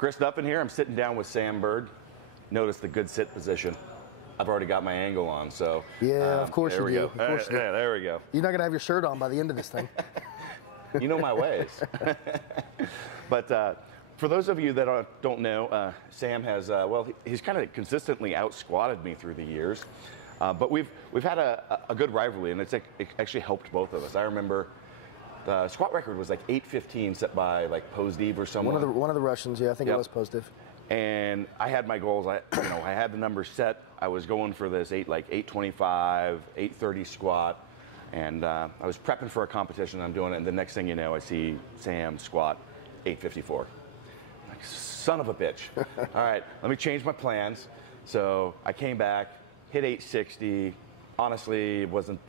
Chris Duffin here. I'm sitting down with Sam Byrd. Notice the good sit position. I've already got my angle on, so. Yeah, of course you do. Of course you do. Yeah, there we go. You're not going to have your shirt on by the end of this thing. You know my ways. But for those of you that don't know, Sam has, he's kind of consistently out-squatted me through the years. But we've had a good rivalry, and it actually helped both of us. I remember the squat record was like 8:15 set by like Pozdiv or someone. One of the Russians, yeah, I think it was Pozdiv. And I had my goals. I had the numbers set. I was going for this 825, 830 squat, and I was prepping for a competition. I'm doing it, and the next thing you know, I see Sam squat 854. Like, son of a bitch. All right, let me change my plans. So I came back, hit 860. Honestly, it wasn't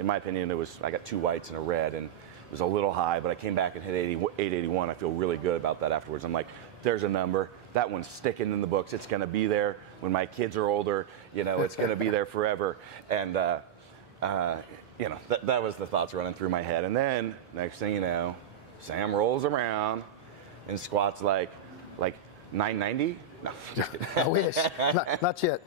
in my opinion, I got 2 whites and a red, and it was a little high, but I came back and hit 881. I feel really good about that afterwards. I'm like, there's a number. That one's sticking in the books. It's going to be there when my kids are older. It's going to be there forever. And, that was the thoughts running through my head. And then, next thing you know, Sam rolls around and squats like 990? No, just kidding. I wish. Not yet.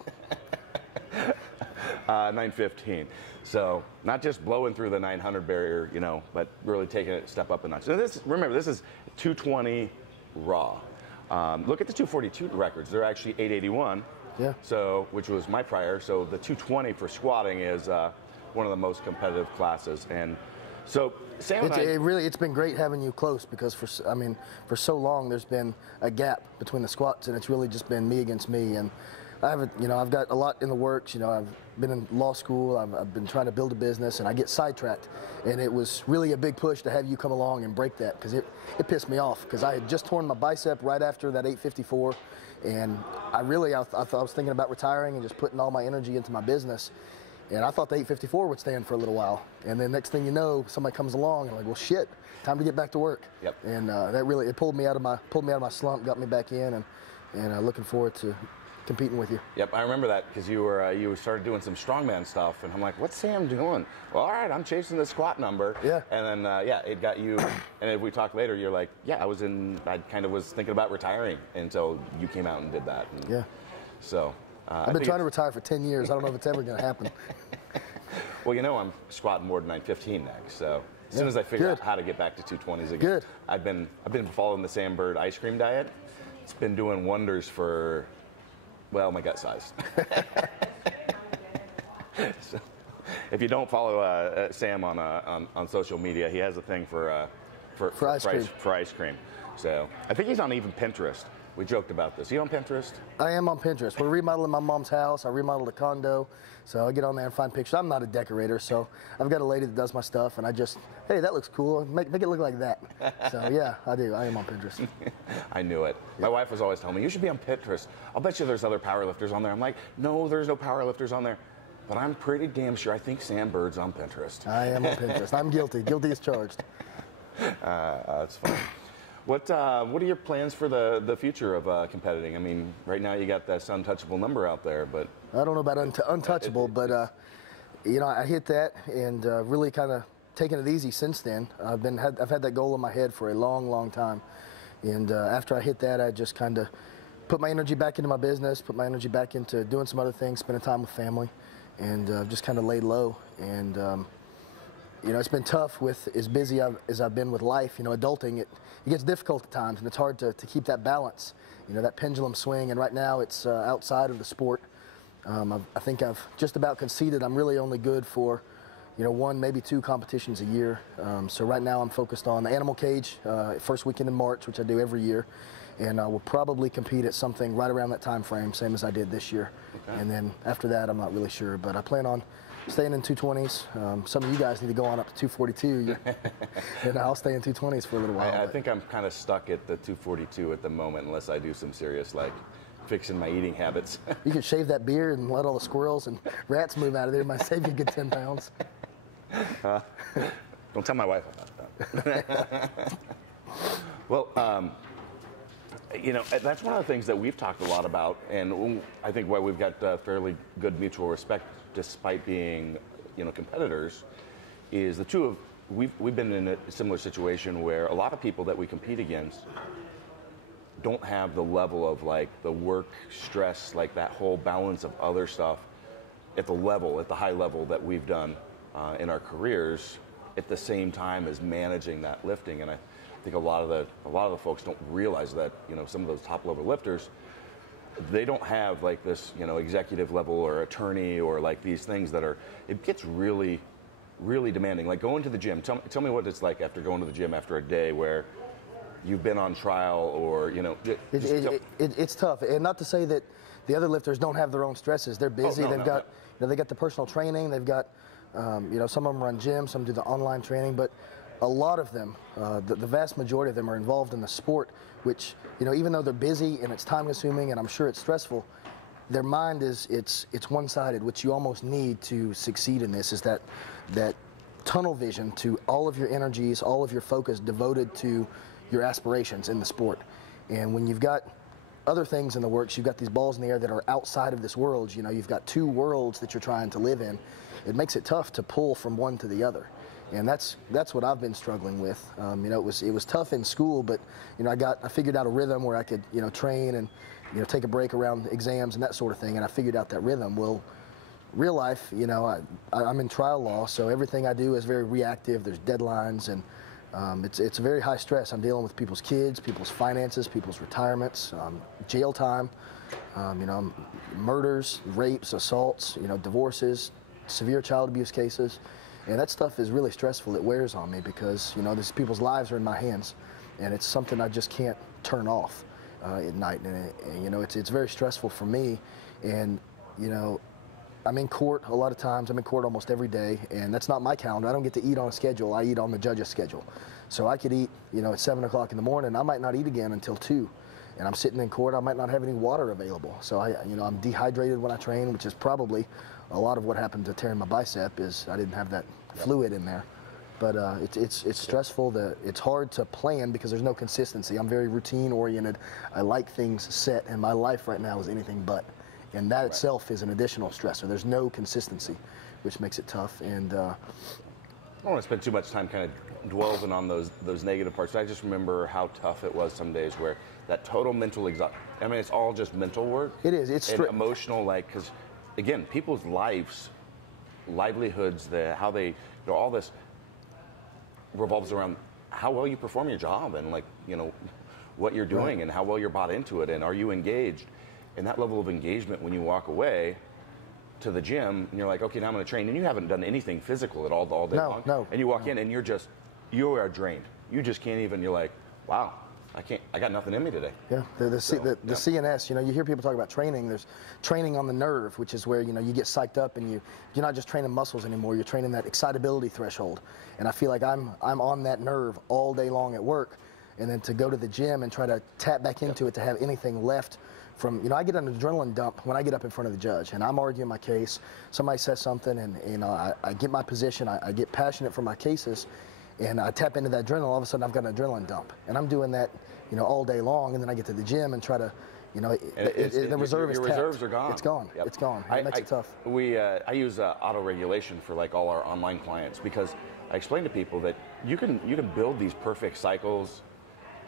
915. So not just blowing through the 900 barrier, but really taking it a step up a notch. So remember, this is 220 raw. Look at the 242 records. They're actually 881. Yeah. So, which was my prior. So the 220 for squatting is one of the most competitive classes. And so Sam and it's been great having you close, because for so long there's been a gap between the squats, and it's really just been me against me. And I've got a lot in the works. I've been in law school. I've been trying to build a business, and I get sidetracked. And it was really a big push to have you come along and break that, because it pissed me off, because I had just torn my bicep right after that 854, and I thought I was thinking about retiring and just putting all my energy into my business. And I thought the 854 would stand for a little while. And then next thing you know, somebody comes along and I'm like, well, shit, time to get back to work. Yep. And that really pulled me out of my slump, got me back in, and looking forward to competing with you. Yep, I remember that, because you started doing some strongman stuff, and I'm like, what's Sam doing? Well, all right, I'm chasing the squat number. Yeah. And then it got you. And if we talk later, you're like, yeah, I kind of was thinking about retiring until you came out and did that. And yeah. So. I've been trying to retire for 10 years. I don't know if it's ever going to happen. Well, I'm squatting more than 915 next, so as soon as I figure out how to get back to 220s again. Good. I've been following the Sam Byrd ice cream diet. It's been doing wonders for, my gut size. So, if you don't follow Sam on social media, he has a thing for ice cream. So I think he's on even Pinterest. We joked about this. You on Pinterest? I am on Pinterest. We're remodeling my mom's house. I remodeled a condo, so I get on there and find pictures. I'm not a decorator, so I've got a lady that does my stuff, and hey, that looks cool. Make it look like that. So yeah, I do. I am on Pinterest. I knew it. Yep. My wife was always telling me, you should be on Pinterest. I'll bet you there's other powerlifters on there. I'm like, no, there's no powerlifters on there. But I'm pretty damn sure I think Sam Byrd's on Pinterest. I am on Pinterest. I'm guilty. Guilty as charged. That's fun. What are your plans for the future of competing? Right now you got that untouchable number out there, but I don't know about untouchable, but I hit that and really kind of taken it easy since then. I've had that goal in my head for a long, long time, and after I hit that, I just kind of put my energy back into my business, put my energy back into doing some other things, spending time with family, and just kind of laid low. And it's been tough with as busy as I've been with life. Adulting, it gets difficult at times, and it's hard to keep that balance, that pendulum swing. And right now it's outside of the sport. I think I've just about conceded I'm really only good for, 1, maybe 2 competitions a year. So right now I'm focused on the animal cage, first weekend in March, which I do every year. And I will probably compete at something right around that time frame, same as I did this year. Okay. And then after that, I'm not really sure, but I plan on staying in 220s. Some of you guys need to go on up to 242, and I'll stay in 220s for a little while. I think I'm kind of stuck at the 242 at the moment, unless I do some serious, fixing my eeating habits. You could shave that beard and let all the squirrels and rats move out of there. It might save you a good 10 pounds. Don't tell my wife about that. Well, that's one of the things that we've talked a lot about, and I think why we've got fairly good mutual respect, despite being, competitors, is the two of we've been in a similar situation where a lot of people that we compete against don't have the level of like the work stress, like that whole balance of other stuff at the high level that we've done in our careers at the same time as managing that lifting. And I think a lot of the folks don't realize that, you know, some of those top level lifters, they don't have like this, you know, executive level or attorney or like these things that are, it gets really, really demanding. Like going to the gym, tell me what it's like after going to the gym after a day where you've been on trial or, you know. It's tough. And not to say that the other lifters don't have their own stresses. They're busy. They've got, you know, they got the personal training. They've got, you know, some of them run gyms, some do the online training, but a lot of them, the vast majority of them are involved in the sport, which, you know, even though they're busy and it's time consuming and I'm sure it's stressful, their mind is, it's one-sided, which you almost need to succeed in this, is that tunnel vision to all of your energies, all of your focus devoted to your aspirations in the sport. And when you've got other things in the works, you've got these balls in the air that are outside of this world, you know, you've got two worlds that you're trying to live in. It makes it tough to pull from one to the other. And that's what I've been struggling with. You know, it was tough in school, but, you know, I figured out a rhythm where I could, you know, train and, you know, take a break around exams and that sort of thing, and I figured out that rhythm. Well, real life, you know, I'm in trial law, so everything I do is very reactive. There's deadlines, and it's very high stress. I'm dealing with people's kids, people's finances, people's retirements, jail time, you know, murders, rapes, assaults, you know, divorces, severe child abuse cases. And that stuff is really stressful. It wears on me because, you know, these people's lives are in my hands, and it's something I just can't turn off at night. And you know, it's very stressful for me. And, you know, I'm in court a lot of times. I'm in court almost every day, and that's not my calendar. I don't get to eat on a schedule. I eat on the judge's schedule. So I could eat, you know, at 7 o'clock in the morning. I might not eat again until 2. And I'm sitting in court. I might not have any water available. So you know, I'm dehydrated when I train, which is probably a lot of what happened to tearing my bicep, is I didn't have that fluid in there. But it's stressful. It's hard to plan because there's no consistency. I'm very routine oriented. I like things set, and my life right now is anything but. And that itself is an additional stressor. There's no consistency, which makes it tough. And I don't want to spend too much time kind of dwelling on those negative parts. I just remember how tough it was some days where that total mental exhaustion. I mean, it's all just mental work. It is. It's emotional, like, because again, people's livelihoods, how they, you know, all this revolves around how well you perform your job and, like, you know, what you're doing and how well you're bought into it and are you engaged. And that level of engagement when you walk away to the gym and you're like, okay, now I'm going to train, and you haven't done anything physical at all day long. No. And you walk in and you are drained. You just can't even. You're like, wow, I got nothing in me today. Yeah, the CNS. You know, you hear people talk about training. There's training on the nerve, which is where, you know, you get psyched up and you're not just training muscles anymore. You're training that excitability threshold. And I feel like I'm on that nerve all day long at work, and then to go to the gym and try to tap back into it to have anything left. From, you know, I get an adrenaline dump when I get up in front of the judge and I'm arguing my case. Somebody says something, and, you know, I get my position. I get passionate for my cases, and I tap into that adrenaline. All of a sudden, I've got an adrenaline dump, and I'm doing that, you know, all day long. And then I get to the gym and try to, you know, the reserve is tapped. Your reserves are gone. It's gone. Yep. It's gone. It makes it tough. I use auto regulation for like all our online clients because I explain to people that you can build these perfect cycles,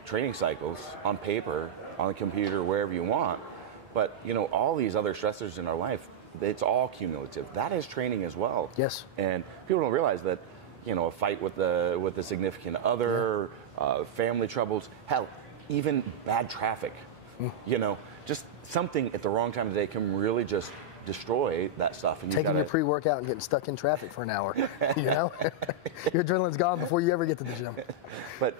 training cycles on paper, on the computer, wherever you want. But, you know, all these other stressors in our life, it's all cumulative. That is training as well. Yes. And people don't realize that, you know, a fight with the significant other, family troubles, hell, even bad traffic, you know, just something at the wrong time of day can really just destroy that stuff. And taking your pre-workout and getting stuck in traffic for an hour, you know, your adrenaline's gone before you ever get to the gym. But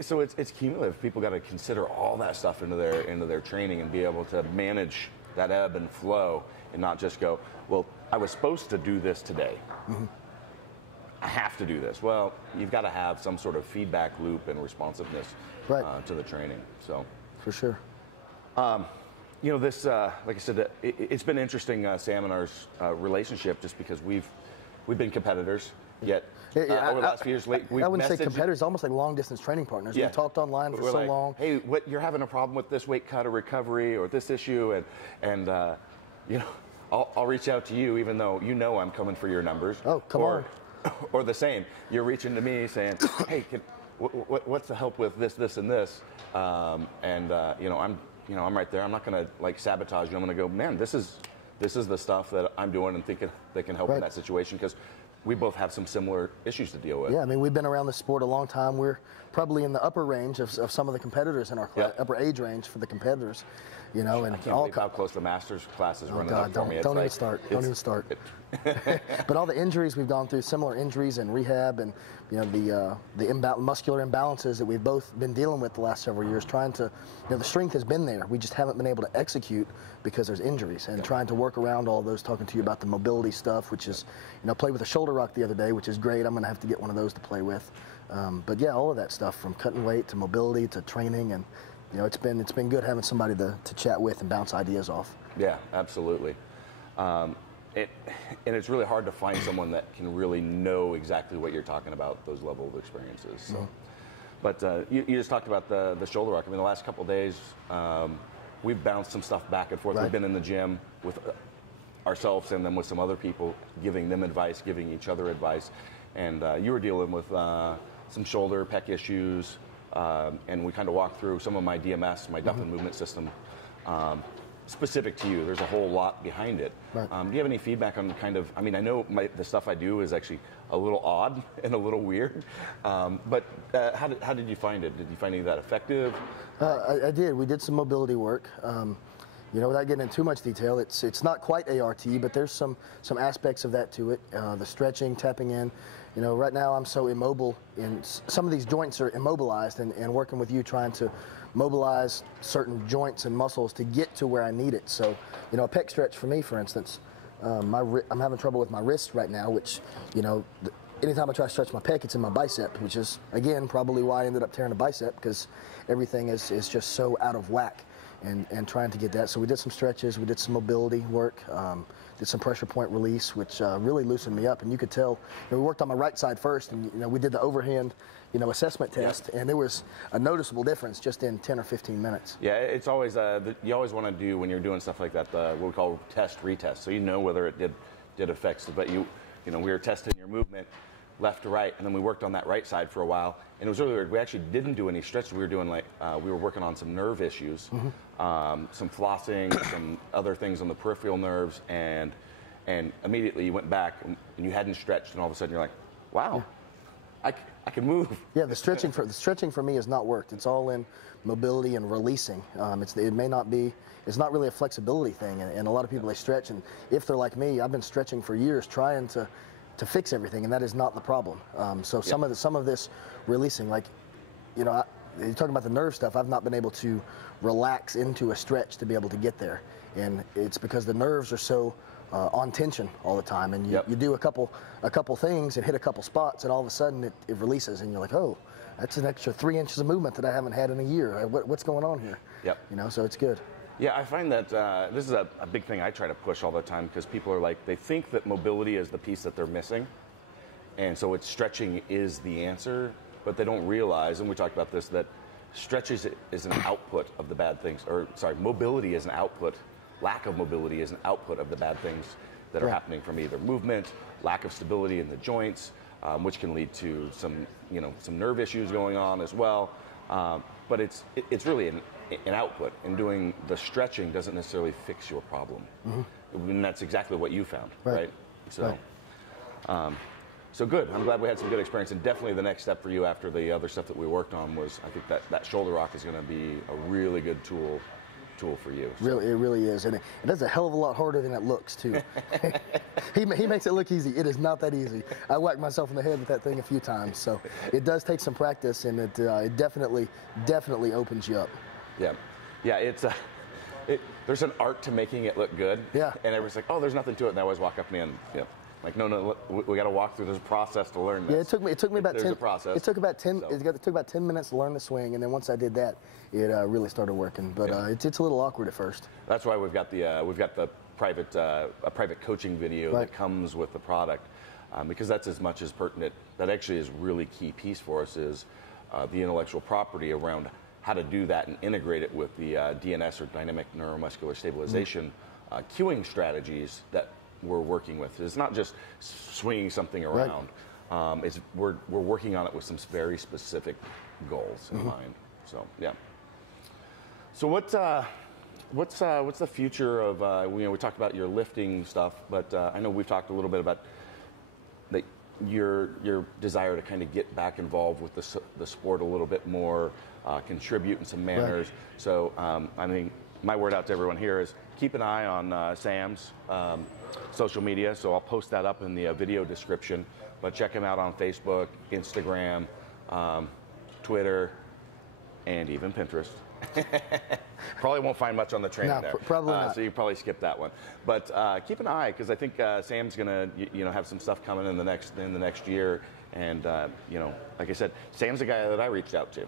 so it's cumulative. People got to consider all that stuff into their training and be able to manage that ebb and flow and not just go, well, I was supposed to do this today. Mm-hmm. I have to do this. Well, you've got to have some sort of feedback loop and responsiveness to the training. So for sure. You know, this, like I said, it's been interesting, Sam and our relationship, just because we've been competitors. Yet over the last few years, I wouldn't say competitors, almost like long distance training partners. Yeah. We talked online for so long. Hey, you're having a problem with this weight cut or recovery or this issue, and you know, I'll reach out to you even though you know I'm coming for your numbers. Oh, come on. Or the same, you're reaching to me saying, hey, what's the help with this, and this? I'm right there. I'm not going to like sabotage you. I'm going to go, man, this is the stuff that I'm doing and thinking that can help in that situation, because we both have some similar issues to deal with. Yeah, I mean, we've been around the sport a long time. We're probably in the upper range of some of the competitors in our class, upper age range for the competitors, and I can't believe how close the master's class is running up for me. Don't even start. But all the injuries we've gone through, similar injuries and rehab, and the muscular imbalances that we've both been dealing with the last several years, trying to, the strength has been there. We just haven't been able to execute because there's injuries, and trying to work around all those. Talking to you about the mobility stuff, which is, played with a shoulder rock the other day, which is great. I'm going to have to get one of those to play with. But yeah, all of that stuff, from cutting weight to mobility to training, and it's been good having somebody to chat with and bounce ideas off. Yeah, absolutely. And it's really hard to find someone that can really know exactly what you're talking about, those level of experiences. So. But you just talked about the shoulder rock. I mean, the last couple of days, we've bounced some stuff back and forth. We've been in the gym with ourselves and then with some other people, giving them advice, giving each other advice. And you were dealing with some shoulder, pec issues, and we kind of walked through some of my DMS, my Duffin movement system, specific to you. There's a whole lot behind it. Right. Do you have any feedback on I mean, I know the stuff I do is actually a little odd and a little weird, but how did you find it? Did you find any of that effective? I did. We did some mobility work. Without getting into too much detail, it's not quite ART, but there's some aspects of that to it. The stretching, tapping in. Right now I'm so immobile, and some of these joints are immobilized, and working with you, trying to mobilize certain joints and muscles to get to where I need it. So, a pec stretch for me, for instance, I'm having trouble with my wrist right now, which, anytime I try to stretch my pec, it's in my bicep, which is, again, probably why I ended up tearing a bicep, because everything is just so out of whack, and trying to get that. So we did some stretches, we did some mobility work, did some pressure point release, which really loosened me up. And you could tell, we worked on my right side first, and we did the overhand, assessment test, and there was a noticeable difference just in 10 or 15 minutes. Yeah, it's always, you always want to do, when you're doing stuff like that, what we call test, retest, so you know whether it did effects. But we were testing your movement left to right, and then we worked on that right side for a while, and it was really weird. We actually didn't do any stretches. We were doing we were working on some nerve issues, some flossing, some other things on the peripheral nerves, and immediately you went back and you hadn't stretched, and all of a sudden you're like, wow, I can move. Yeah, the stretching for me has not worked. It's all in mobility and releasing. It's not really a flexibility thing, and a lot of people, they stretch, and if they're like me, I've been stretching for years trying to fix everything, and that is not the problem. So some of this releasing, you're talking about the nerve stuff. I've not been able to relax into a stretch to be able to get there, and it's because the nerves are so on tension all the time, and you do a couple things and hit a couple spots, and all of a sudden it releases, and you're like, oh, that's an extra 3 inches of movement that I haven't had in a year. What's going on here? Yep. So it's good. Yeah, I find that this is a big thing I try to push all the time, because people are they think that mobility is the piece that they're missing, and so stretching is the answer, but they don't realize, and we talked about this, that stretches is an output of the bad things, mobility is an output. Lack of mobility is an output of the bad things that are happening from either movement, lack of stability in the joints, which can lead to some nerve issues going on as well. But it's really an output, and doing the stretching doesn't necessarily fix your problem. And that's exactly what you found, right? So, so good. I'm glad we had some good experience, and definitely the next step for you after the other stuff that we worked on was, I think that shoulder rock is going to be a really good tool for you. So. Really, it really is, and it does a hell of a lot harder than it looks too. He makes it look easy. It is not that easy. I whacked myself in the head with that thing a few times, so it does take some practice, and it definitely opens you up. Yeah. There's an art to making it look good. Yeah. And everyone's like, oh, there's nothing to it, and they always walk up to me and like, no, we got to walk through this process to learn this. Yeah, it took me about 10. A process. It took about 10. So. It took about 10 minutes to learn the swing, and then once I did that, it really started working. But it's a little awkward at first. That's why we've got the private coaching video that comes with the product, because that's as much as pertinent. That actually is really key piece for us is the intellectual property around how to do that and integrate it with the DNS, or dynamic neuromuscular stabilization cueing strategies that we're working with. It's not just swinging something around. we're working on it with some very specific goals in mind. So yeah. So what's the future of we talked about your lifting stuff, but I know we've talked a little bit about your desire to kind of get back involved with the sport a little bit more, contribute in some manners. Right. So I mean, my word out to everyone here is keep an eye on Sam's social media. So I'll post that up in the video description. But check him out on Facebook, Instagram, Twitter, and even Pinterest. Probably won't find much on the training there. Probably not. So you probably skip that one. But keep an eye, because I think Sam's gonna have some stuff coming in the next year. And like I said, Sam's the guy that I reached out to.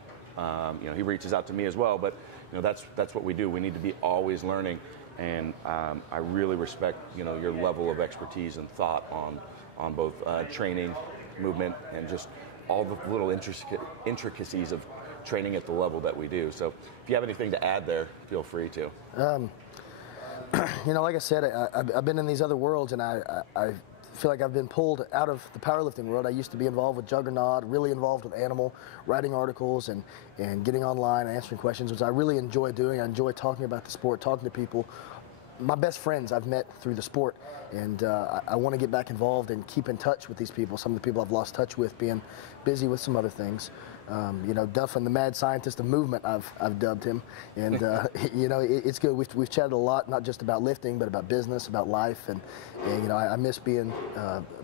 He reaches out to me as well. But that's what we do. We need to be always learning. And I really respect your level of expertise and thought on both training, movement, and just all the little intricacies of training at the level that we do. So if you have anything to add there, feel free to. Like I said, I've been in these other worlds, and I feel like I've been pulled out of the powerlifting world. I used to be involved with Juggernaut, really involved with Animal, writing articles and getting online, answering questions, which I really enjoy doing. I enjoy talking about the sport, talking to people. My best friends I've met through the sport, and I want to get back involved and keep in touch with these people. Some of the people I've lost touch with, being busy with some other things. Duffin, the mad scientist of movement, I've dubbed him, and it's good. We've chatted a lot, not just about lifting, but about business, about life, and I miss being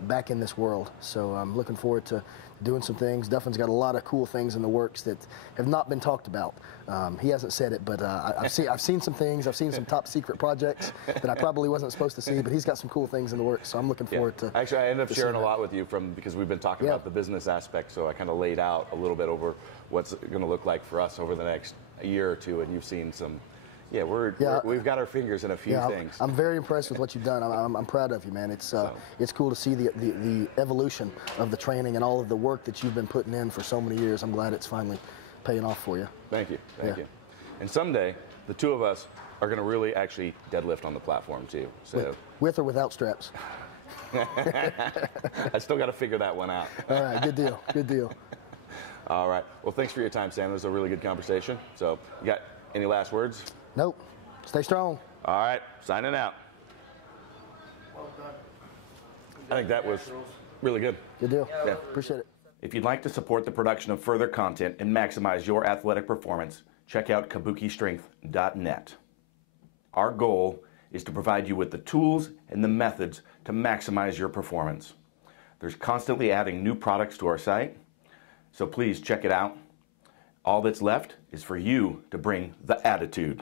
back in this world. So I'm looking forward to doing some things. Duffin's got a lot of cool things in the works that have not been talked about. He hasn't said it, but I've seen some things. I've seen some top secret projects that I probably wasn't supposed to see, but he's got some cool things in the works. So I'm looking forward to. Actually, I ended up sharing a lot with you because we've been talking about the business aspect. So I kind of laid out a little bit over what's going to look like for us over the next year or two, and you've seen some. We've got our fingers in a few things. I'm very impressed with what you've done. I'm proud of you, man. It's cool to see the evolution of the training and all of the work that you've been putting in for so many years. I'm glad it's finally paying off for you. Thank you. Thank you. And someday, the two of us are going to really actually deadlift on the platform too. So with or without straps? I still got to figure that one out. All right, good deal. Good deal. All right. Well, thanks for your time, Sam. It was a really good conversation. So, you got any last words? Nope. Stay strong. All right. Signing out. Well done. I think that was really good. Good deal. Yeah. Appreciate it. If you'd like to support the production of further content and maximize your athletic performance, check out kabukistrength.net. Our goal is to provide you with the tools and the methods to maximize your performance. There's constantly adding new products to our site, so please check it out. All that's left is for you to bring the attitude.